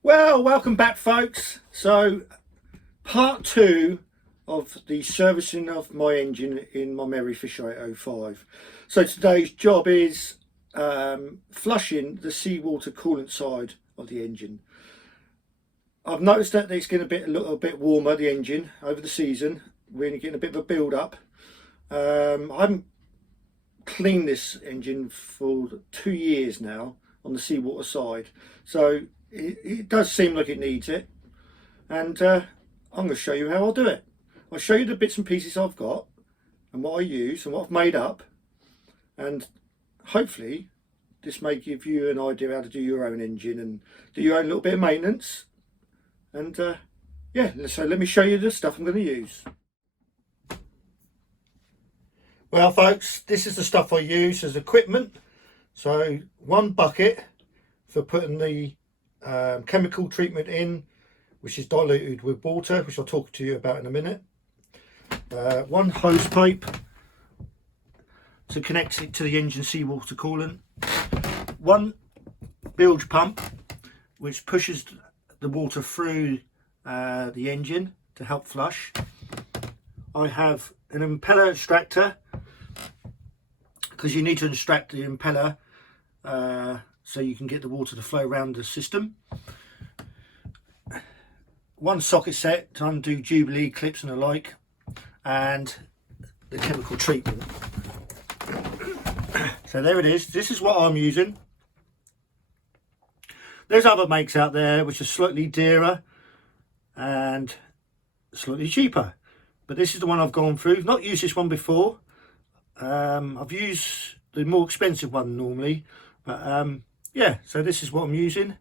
Well, welcome back folks. So part 2 of the servicing of my engine in my Merryfish 805. So today's job is flushing the seawater coolant side of the engine. I've noticed that it's getting a little bit warmer, the engine, over the season. We're getting a bit of a build up. I haven't cleaned this engine for 2 years now on the seawater side, so it does seem like it needs it, and I'm going to show you how I'll do it. I'll show you the bits and pieces I've got and what I use and what I've made up, and hopefully this may give you an idea how to do your own engine and do your own little bit of maintenance. And yeah, so let me show you the stuff I'm going to use. Well folks, this is the stuff I use as equipment. So 1 bucket for putting the chemical treatment in, which is diluted with water, which I'll talk to you about in a minute. 1 hose pipe to connect it to the engine seawater coolant. 1 bilge pump which pushes the water through the engine to help flush. I have an impeller extractor, because you need to extract the impeller so you can get the water to flow around the system. 1 socket set to undo Jubilee clips and the like, and the chemical treatment. So there it is. This is what I'm using. There's other makes out there which are slightly dearer and slightly cheaper, but this is the one I've gone through. I've not used this one before. I've used the more expensive one normally, but yeah, so this is what I'm using.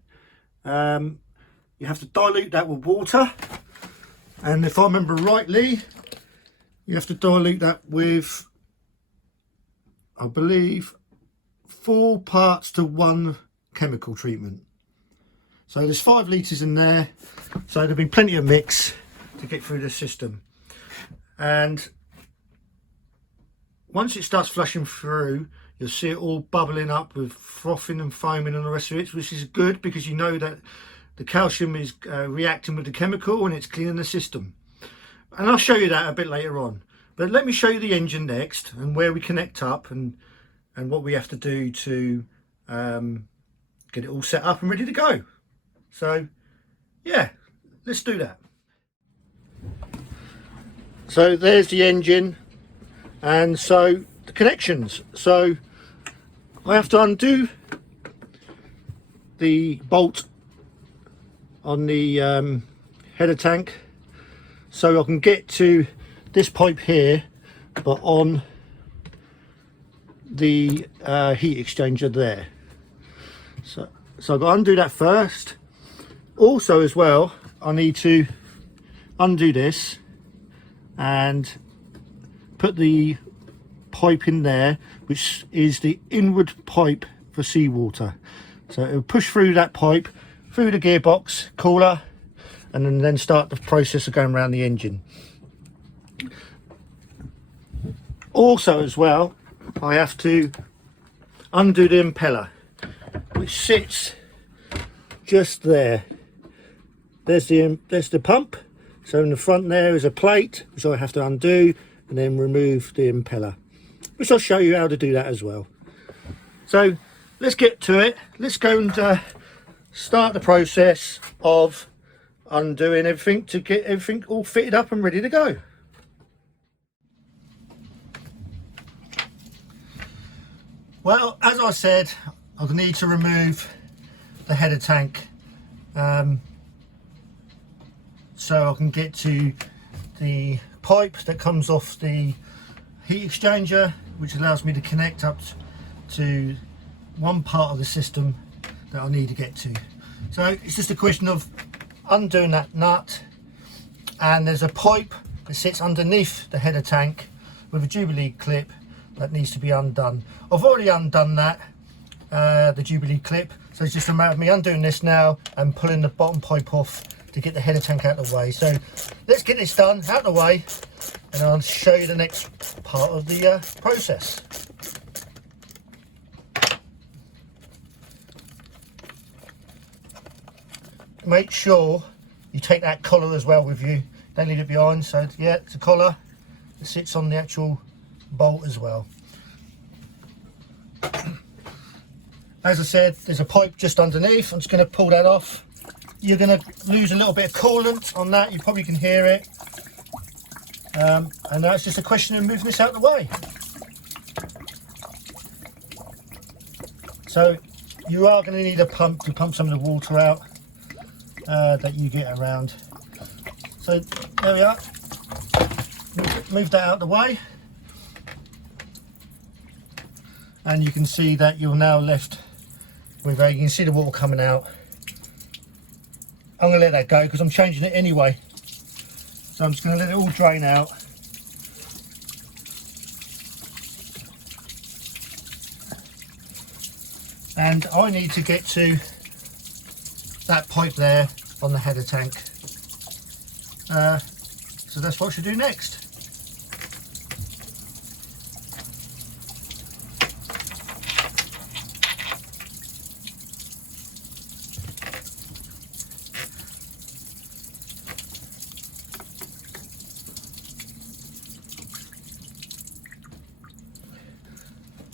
You have to dilute that with water, and if I remember rightly, you have to dilute that with, I believe, 4 parts to 1 chemical treatment. So there's 5 litres in there, so there'll be plenty of mix to get through the system. And once it starts flushing through, you'll see it all bubbling up with frothing and foaming and the rest of it, which is good because you know that the calcium is reacting with the chemical and it's cleaning the system. And I'll show you that a bit later on. But let me show you the engine next and where we connect up and what we have to do to get it all set up and ready to go. So yeah, let's do that. So there's the engine, and so the connections. So I have to undo the bolt on the header tank so I can get to this pipe here, but on the heat exchanger there. So I've got to undo that first. Also as well, I need to undo this and put the pipe in there, which is the inward pipe for seawater. So it'll push through that pipe, through the gearbox cooler, and then start the process of going around the engine. Also as well, I have to undo the impeller, which sits just there. There's the pump. So in the front there is a plate which I have to undo and then remove the impeller, which I'll show you how to do that as well. So let's get to it. Let's go and start the process of undoing everything to get everything all fitted up and ready to go. Well, as I said, I need to remove the header tank so I can get to the pipe that comes off the heat exchanger, which allows me to connect up to one part of the system that I need to get to. So it's just a question of undoing that nut, and there's a pipe that sits underneath the header tank with a Jubilee clip that needs to be undone. I've already undone that, the Jubilee clip, so it's just a matter of me undoing this now and pulling the bottom pipe off to get the header tank out of the way. So let's get this done, out of the way, and I'll show you the next part of the process. Make sure you take that collar as well with you, don't leave it behind. So yeah, it's a collar that sits on the actual bolt as well. As I said, there's a pipe just underneath. I'm just going to pull that off. You're going to lose a little bit of coolant on that, you probably can hear it, and now it's just a question of moving this out of the way. So you are going to need a pump to pump some of the water out that you get around. So there we are, move that out of the way, and you can see that you're now left with you can see the water coming out. I'm going to let that go because I'm changing it anyway, so I'm just going to let it all drain out. And I need to get to that pipe there on the header tank, so that's what I should do next.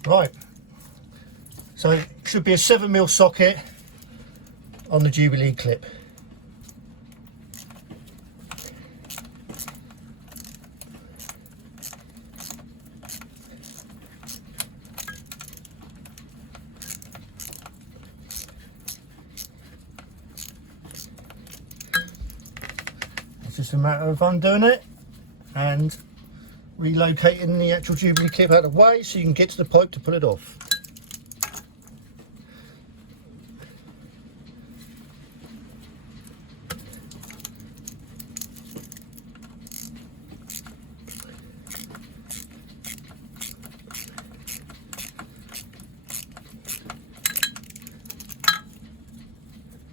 Right, so it should be a 7mm socket on the Jubilee clip. It's just a matter of undoing it and relocating the actual Jubilee clip out of the way so you can get to the pipe to pull it off.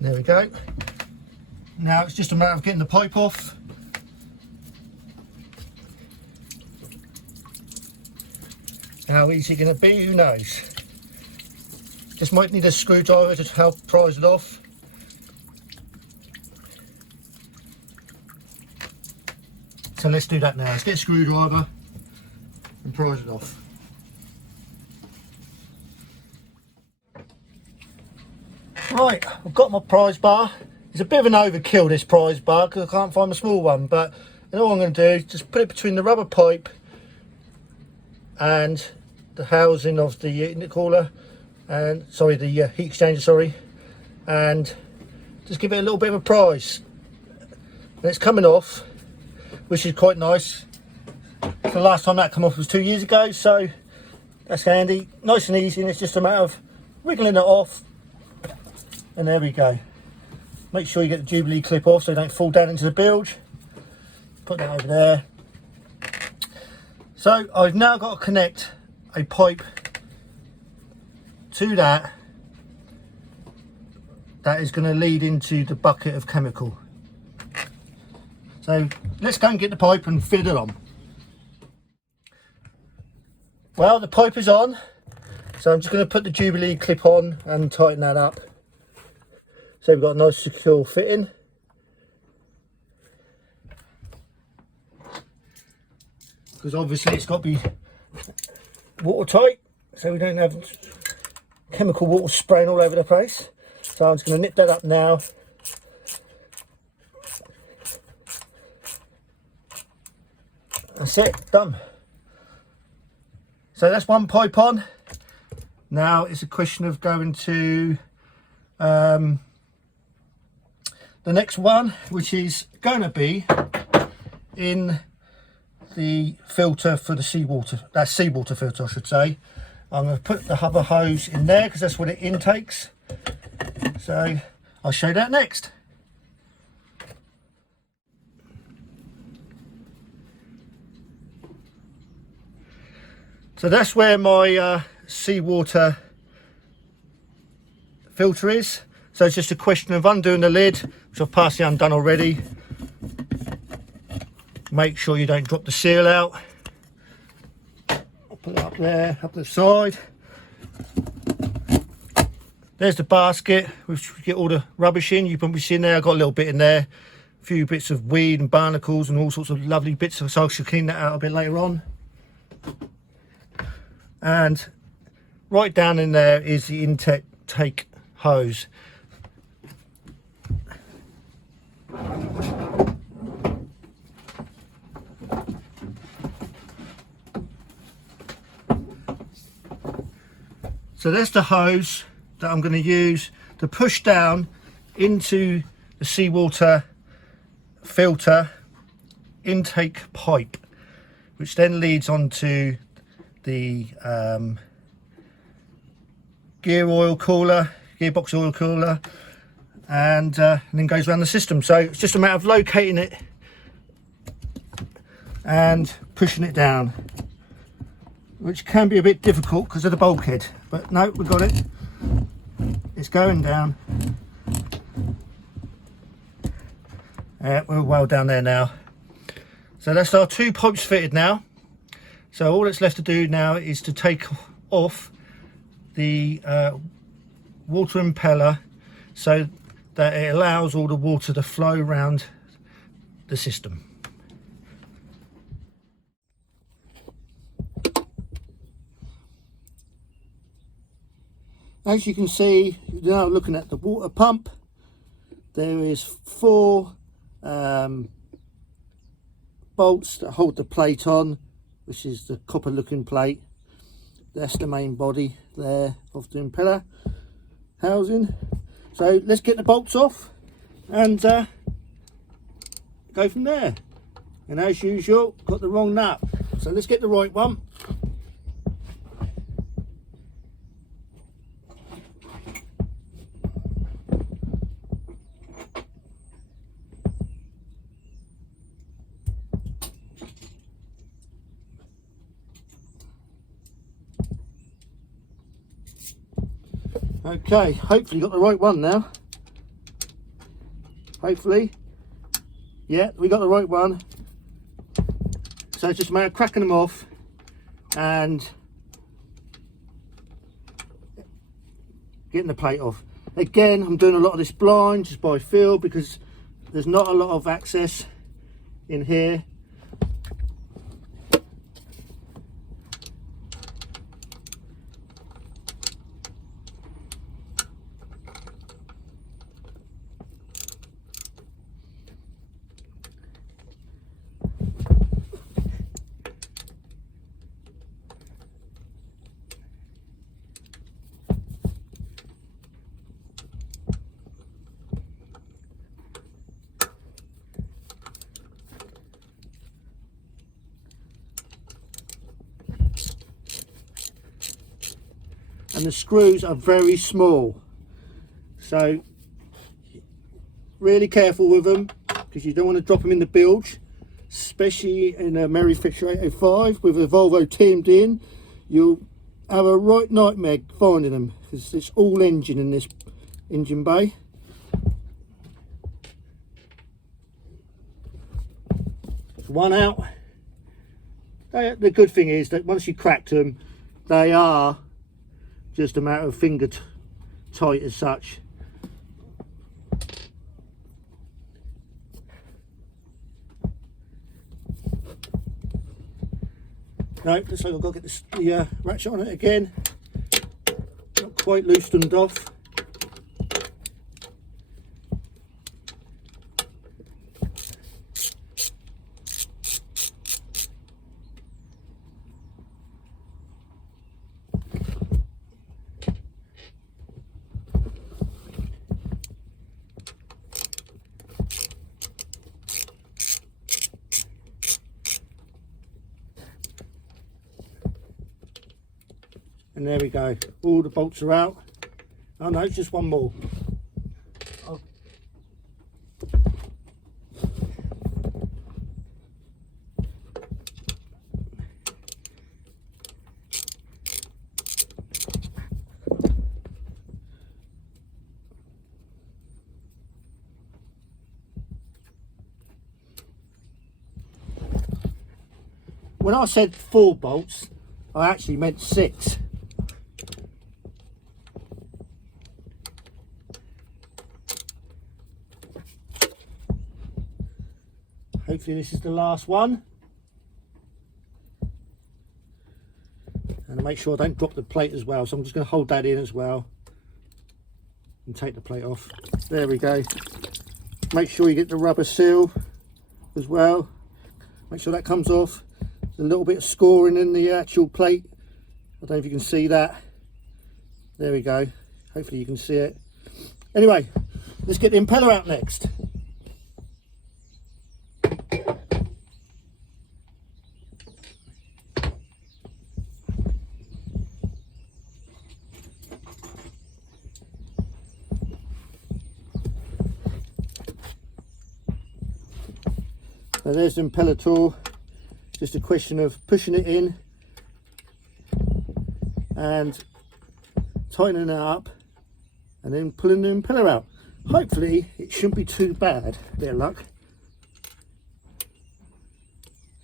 There we go. Now it's just a matter of getting the pipe off. How easy it's going to be, who knows. Just might need a screwdriver to help prise it off. So let's do that now. Let's get a screwdriver and prise it off. Right, I've got my prise bar. It's a bit of an overkill, this prise bar, because I can't find a small one, but all I'm going to do is just put it between the rubber pipe and the housing of the intercooler, and sorry, the heat exchanger, sorry, and just give it a little bit of a prise. And it's coming off, which is quite nice. The last time that came off was 2 years ago, so that's handy, nice and easy, and it's just a matter of wiggling it off, and there we go. Make sure you get the Jubilee clip off so you don't fall down into the bilge. Put that over there. So I've now got to connect a pipe to that is going to lead into the bucket of chemical. So let's go and get the pipe and fit it on. Well, the pipe is on, so I'm just going to put the Jubilee clip on and tighten that up. So we've got a nice secure fitting. Because obviously it's got to be watertight, so we don't have chemical water spraying all over the place. So I'm just going to nip that up now. That's it, done. So that's one pipe on. Now it's a question of going to the next one, which is going to be in the filter for the seawater, that's seawater filter I should say. I'm going to put the rubber hose in there because that's what it intakes. So I'll show you that next. So that's where my seawater filter is. So it's just a question of undoing the lid, which I've partially undone already. Make sure you don't drop the seal out. I'll put it up there, up the side. There's the basket, which we get all the rubbish in. You can probably see in there, I've got a little bit in there. A few bits of weed and barnacles and all sorts of lovely bits. So I should clean that out a bit later on. And right down in there is the intake hose. So that's the hose that I'm going to use to push down into the seawater filter intake pipe, which then leads onto the gearbox oil cooler, and then goes around the system. So it's just a matter of locating it and pushing it down, which can be a bit difficult because of the bulkhead, but no, we got it. It's going down. We're well down there now. So that's our 2 pipes fitted now. So all that's left to do now is to take off the water impeller so that it allows all the water to flow around the system. As you can see, now looking at the water pump, there is 4 bolts that hold the plate on, which is the copper looking plate. That's the main body there of the impeller housing. So let's get the bolts off and go from there. And as usual, got the wrong nut, so let's get the right one. Okay, hopefully got the right one now. Hopefully. Yeah, we got the right one. So it's just a matter of cracking them off and getting the plate off. Again, I'm doing a lot of this blind, just by feel, because there's not a lot of access in here. And the screws are very small, so really careful with them, because you don't want to drop them in the bilge, especially in a Merry Fisher 805 with a Volvo TAMD in. You'll have a right nightmare finding them, because it's all engine in this engine bay. So one out. The good thing is that once you cracked them, they are just a matter of finger tight as such. No, looks like I've got to get the ratchet on it again. Not quite loosened off. And there we go, all the bolts are out. Oh no, it's just one more. I'll when I said 4 bolts, I actually meant 6. Hopefully this is the last one. And make sure I don't drop the plate as well. So I'm just going to hold that in as well. And take the plate off. There we go. Make sure you get the rubber seal as well. Make sure that comes off. There's a little bit of scoring in the actual plate. I don't know if you can see that. There we go. Hopefully you can see it. Anyway, let's get the impeller out next. So there's the impeller tool. Just a question of pushing it in and tightening it up and then pulling the impeller out. Hopefully it shouldn't be too bad. Bit of luck.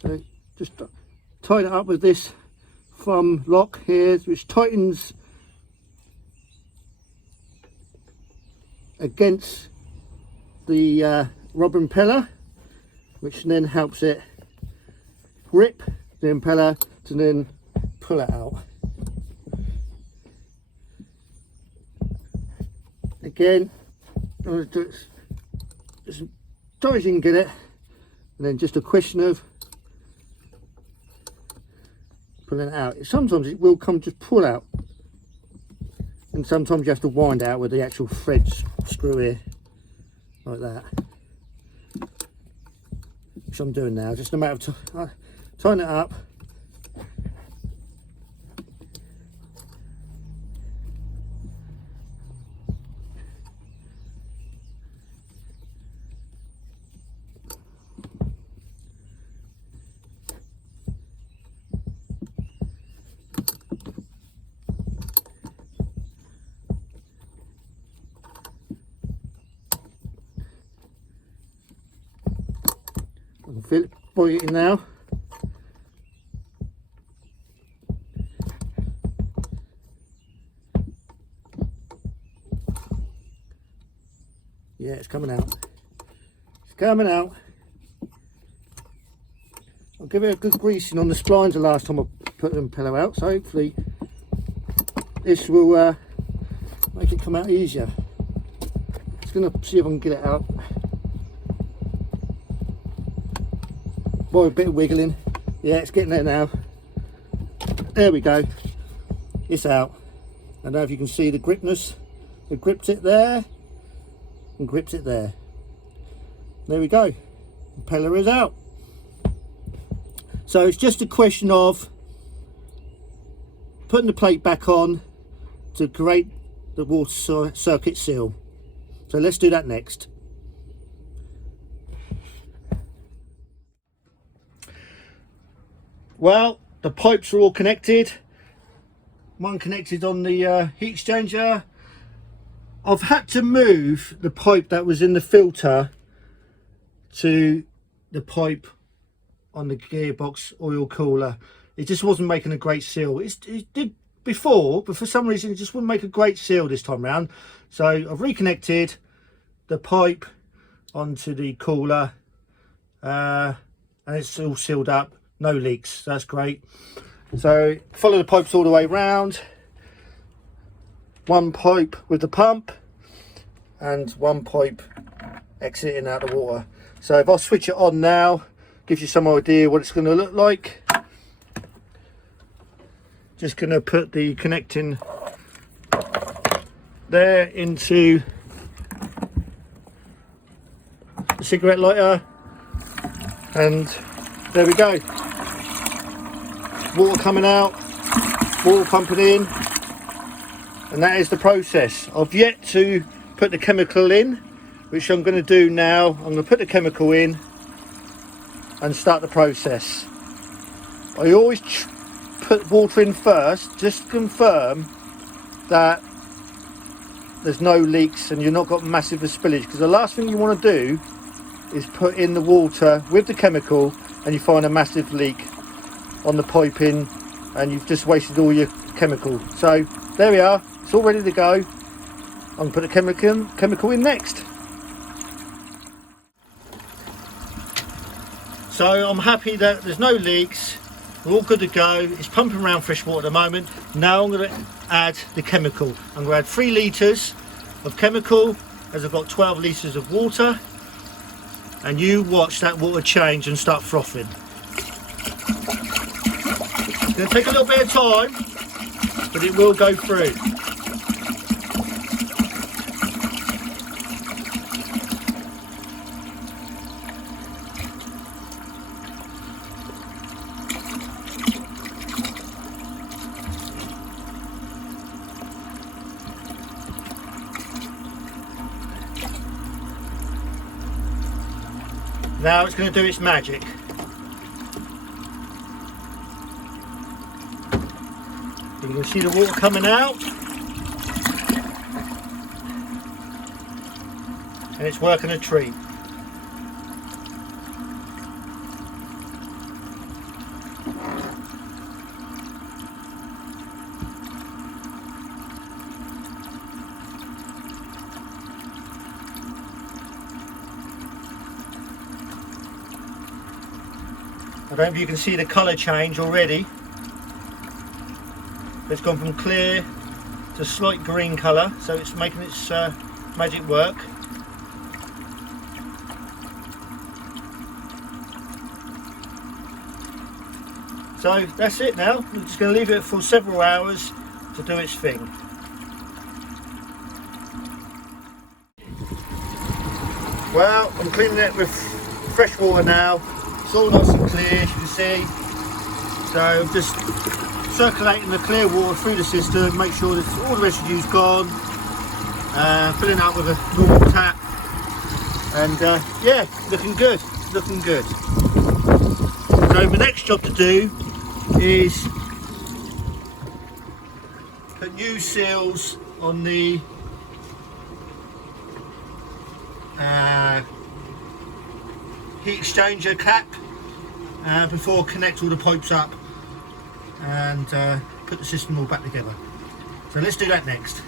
So just tighten it up with this thumb lock here, which tightens against the rubber impeller, which then helps it grip the impeller to then pull it out. Again, I'm going to do it as tight as you can get it, and then just a question of pulling it out. Sometimes it will come just pull out, and sometimes you have to wind out with the actual thread screw here, like that. Which I'm doing now, just a matter of tying it up. I can feel it biting now. Yeah, it's coming out. It's coming out. I'll give it a good greasing on the splines the last time I put the impeller out, so hopefully this will make it come out easier. Just going to see if I can get it out. Boy, a bit of wiggling. Yeah, it's getting there now. There we go. It's out. I don't know if you can see the gripness. It gripped it there and grips it there. There we go. Impeller is out. So it's just a question of putting the plate back on to create the water circuit seal. So let's do that next. Well, the pipes are all connected. One connected on the heat exchanger. I've had to move the pipe that was in the filter to the pipe on the gearbox oil cooler. It just wasn't making a great seal. It did before, but for some reason it just wouldn't make a great seal this time round. So I've reconnected the pipe onto the cooler and it's all sealed up. No leaks, that's great. So follow the pipes all the way round. One pipe with the pump and one pipe exiting out the water. So if I switch it on now, gives you some idea what it's going to look like. Just going to put the connecting there into the cigarette lighter, and there we go. Water coming out, water pumping in, and that is the process. I've yet to put the chemical in, which I'm going to do now. I'm going to put the chemical in and start the process. I always put water in first, just to confirm that there's no leaks and you've not got massive spillage, because the last thing you want to do is put in the water with the chemical and you find a massive leak. on the piping and you've just wasted all your chemical. So there we are, it's all ready to go. I'm going to put the chemical in next. So I'm happy that there's no leaks, we're all good to go. It's pumping around fresh water at the moment. Now I'm going to add the chemical. I'm going to add 3 litres of chemical as I've got 12 litres of water, and you watch that water change and start frothing. It's going to take a little bit of time, but it will go through. Now it's going to do its magic. You can see the water coming out, and it's working a treat. I don't know if you can see the colour change already. It's gone from clear to slight green colour, so it's making its magic work. So that's it now. We're just going to leave it for several hours to do its thing. Well, I'm cleaning it with fresh water now. It's all nice and clear, as you can see. So I'm just circulating the clear water through the system, make sure that all the residue's gone. Filling up with a normal tap, and yeah, looking good, looking good. So the next job to do is put new seals on the heat exchanger cap before I connect all the pipes up and put the system all back together. So let's do that next.